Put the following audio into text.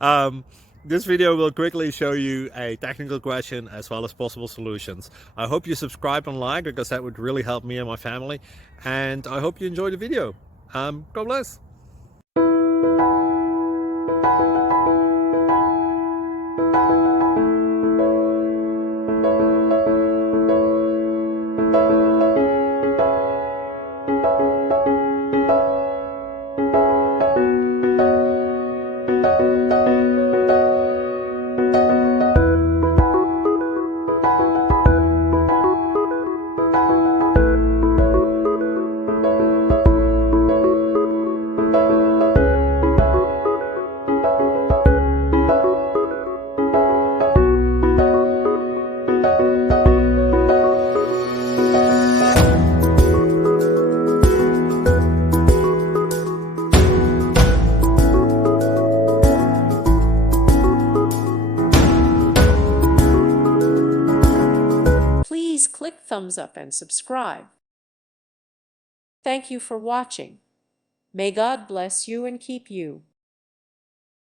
um, this video will quickly show you a technical question as well as possible solutions. I hope you subscribe and like, because that would really help me and my family. And I hope you enjoy the video. God bless. Please click thumbs up and subscribe. Thank you for watching. May God bless you and keep you.